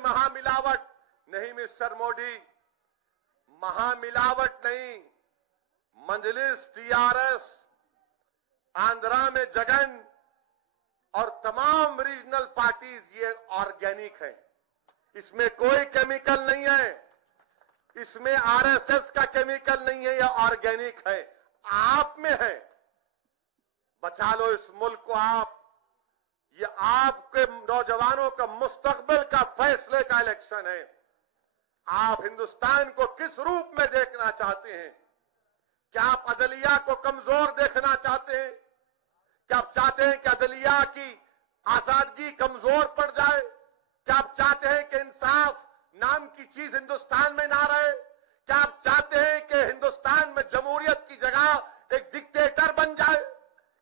महामिलावट नहीं मिस्टर मोदी, महामिलावट नहीं। मजलिस, टीआरएस, आंध्रा में जगन और तमाम रीजनल पार्टीज ये ऑर्गेनिक है, इसमें कोई केमिकल नहीं है, इसमें आरएसएस का केमिकल नहीं है, यह ऑर्गेनिक है, आप में है। बचा लो इस मुल्क को आप। ये आपके नौजवानों का मुस्तकबिल का फैसले का इलेक्शन है। आप हिंदुस्तान को किस रूप में देखना चाहते हैं? क्या आप अदलिया को कमजोर देखना चाहते हैं? क्या आप चाहते हैं कि अदलिया की आजादगी कमजोर पड़ जाए? क्या आप चाहते हैं कि इंसाफ नाम की चीज हिंदुस्तान में ना रहे? क्या आप चाहते हैं कि हिंदुस्तान में जमहूरियत की जगह एक डिक्टेटर बन जाए?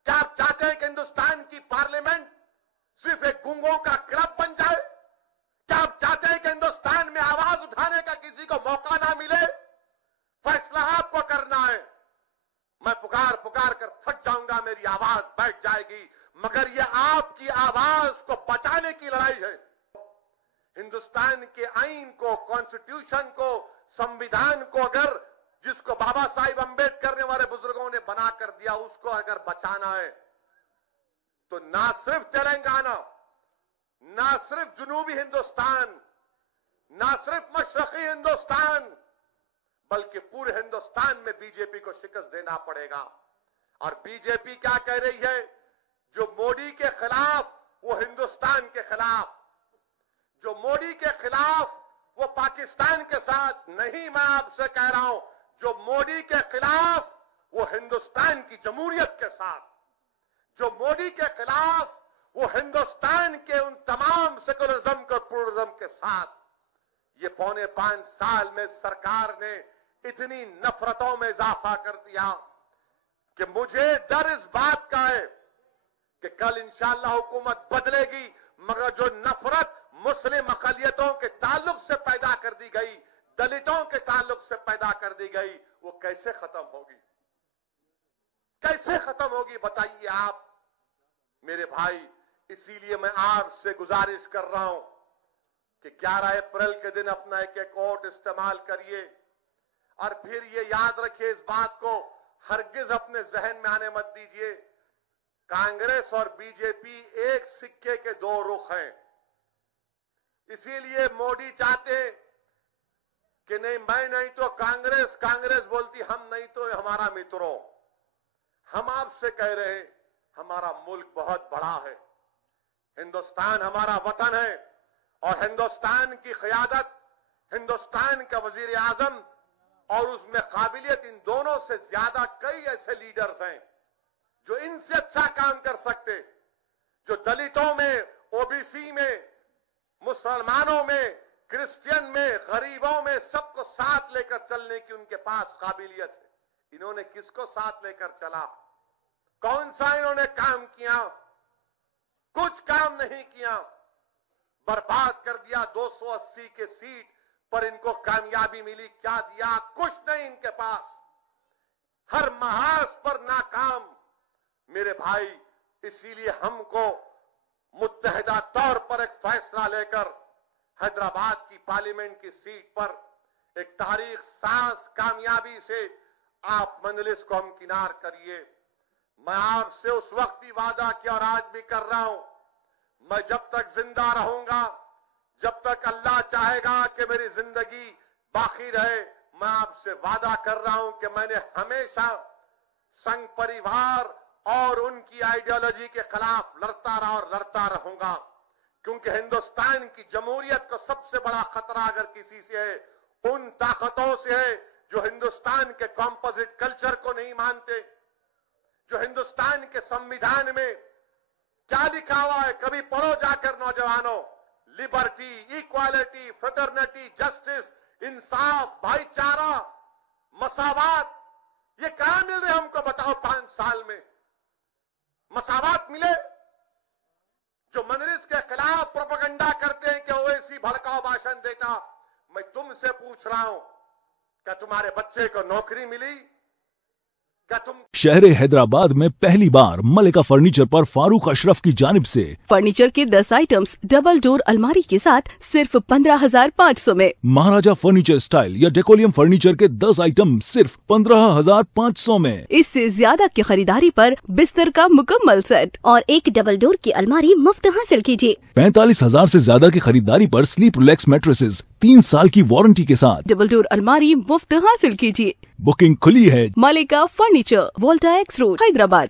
क्या आप चाहते हैं कि हिंदुस्तान की पार्लियामेंट सिर्फ एक गुंगों का क्लब बन जाए? क्या आप चाहते हैं कि हिंदुस्तान में आवाज उठाने का किसी को मौका ना मिले? फैसला आपको करना है। मैं पुकार पुकार कर थक जाऊंगा, मेरी आवाज बैठ जाएगी, मगर यह आपकी आवाज को बचाने की लड़ाई है। हिंदुस्तान के आईन को, कॉन्स्टिट्यूशन को, संविधान को अगर जिसको बाबा साहिब अंबेडकर ने हमारे बुजुर्गों ने बना कर दिया, उसको अगर बचाना है तो ना सिर्फ तेलंगाना, ना सिर्फ जुनूबी हिंदुस्तान, ना सिर्फ मशरकी हिंदुस्तान, बल्कि पूरे हिंदुस्तान में बीजेपी को शिकस्त देना पड़ेगा। और बीजेपी क्या कह रही है? जो मोदी के खिलाफ वो हिंदुस्तान के खिलाफ, जो मोदी के खिलाफ वो पाकिस्तान के साथ नहीं। मैं आपसे कह रहा हूं, जो मोदी के खिलाफ वो हिंदुस्तान की जमहूरियत के साथ, जो मोदी के खिलाफ वो हिंदुस्तान के उन तमाम सेकुलरिज्म और प्लुरलिज्म के साथ। ये 4.25 साल में सरकार ने इतनी नफरतों में इजाफा कर दिया कि मुझे डर इस बात का है कि कल इंशाअल्लाह हुकूमत बदलेगी, मगर जो नफरत मुस्लिम अक़लियतों के ताल्लुक से पैदा कर दी गई, दलितों के ताल्लुक से पैदा कर दी गई, वो कैसे खत्म होगी? कैसे खत्म होगी बताइए आप मेरे भाई। इसीलिए मैं आपसे गुजारिश कर रहा हूं कि 11 अप्रैल के दिन अपना एक वोट इस्तेमाल करिए। और फिर ये याद रखिए, इस बात को हरगिज अपने जहन में आने मत दीजिए, कांग्रेस और बीजेपी एक सिक्के के दो रुख हैं। इसीलिए मोदी चाहते कि नहीं, मैं नहीं तो कांग्रेस, कांग्रेस बोलती हम नहीं तो हमारा मित्रों। हम आपसे कह रहे हैं, हमारा मुल्क बहुत बड़ा है, हिंदुस्तान हमारा वतन है, और हिंदुस्तान की क़यादत, हिंदुस्तान का वजीर आजम और उसमें काबिलियत, इन दोनों से ज्यादा कई ऐसे लीडर्स हैं जो इनसे अच्छा काम कर सकते, जो दलितों में, ओबीसी में, मुसलमानों में, क्रिश्चियन में, गरीबों में सबको साथ लेकर चलने की उनके पास काबिलियत है। इन्होंने किसको साथ लेकर चला? कौन सा इन्होंने काम किया? कुछ काम नहीं किया, बर्बाद कर दिया। 280 के सीट पर इनको कामयाबी मिली, क्या दिया? कुछ नहीं इनके पास, हर महाज पर नाकाम। मेरे भाई, इसीलिए हमको मुत्तहिदा तौर पर एक फैसला लेकर हैदराबाद की पार्लियामेंट की सीट पर एक तारीख साज कामयाबी से आप मजलिस को हमकिनार करिए। मैं आपसे उस वक्त भी वादा किया और आज भी कर रहा हूं, मैं जब तक जिंदा रहूंगा, जब तक अल्लाह चाहेगा कि मेरी जिंदगी बाकी रहे, मैं आपसे वादा कर रहा हूं कि मैंने हमेशा संघ परिवार और उनकी आइडियोलॉजी के खिलाफ लड़ता रहा और लड़ता रहूंगा। क्योंकि हिंदुस्तान की जमहूरियत को सबसे बड़ा खतरा अगर किसी से है, उन ताकतों से है जो हिंदुस्तान के कॉम्पोजिट कल्चर को नहीं मानते, जो हिंदुस्तान के संविधान में क्या लिखा हुआ है, कभी पढ़ो जाकर नौजवानों। लिबर्टी, इक्वालिटी, फ्रेटर्निटी, जस्टिस, इंसाफ, भाईचारा, मसावात, ये कहां मिल रहे हमको बताओ? 5 साल में मसावात मिले? जो मजलिस के खिलाफ प्रोपेगेंडा करते हैं कि ओवैसी भड़काऊ भाषण देता, मैं तुमसे पूछ रहा हूं, क्या तुम्हारे बच्चे को नौकरी मिली? शहर हैदराबाद में पहली बार मलिका फर्नीचर पर फारूक अशरफ की जानिब से फर्नीचर के 10 आइटम्स डबल डोर अलमारी के साथ सिर्फ 15,500 में। महाराजा फर्नीचर स्टाइल या डेकोलियम फर्नीचर के 10 आइटम सिर्फ 15,500 में। इससे ज्यादा की खरीदारी पर बिस्तर का मुकम्मल सेट और एक डबल डोर की अलमारी मुफ्त हासिल कीजिए। 45,000 से ज्यादा की खरीदारी पर स्लीप रिलैक्स मैट्रेसेस 3 साल की वारंटी के साथ डबल डोर अलमारी मुफ्त हासिल कीजिए। बुकिंग खुली है। मलिका फर्नीचर, वोल्टा एक्स रोड, हैदराबाद।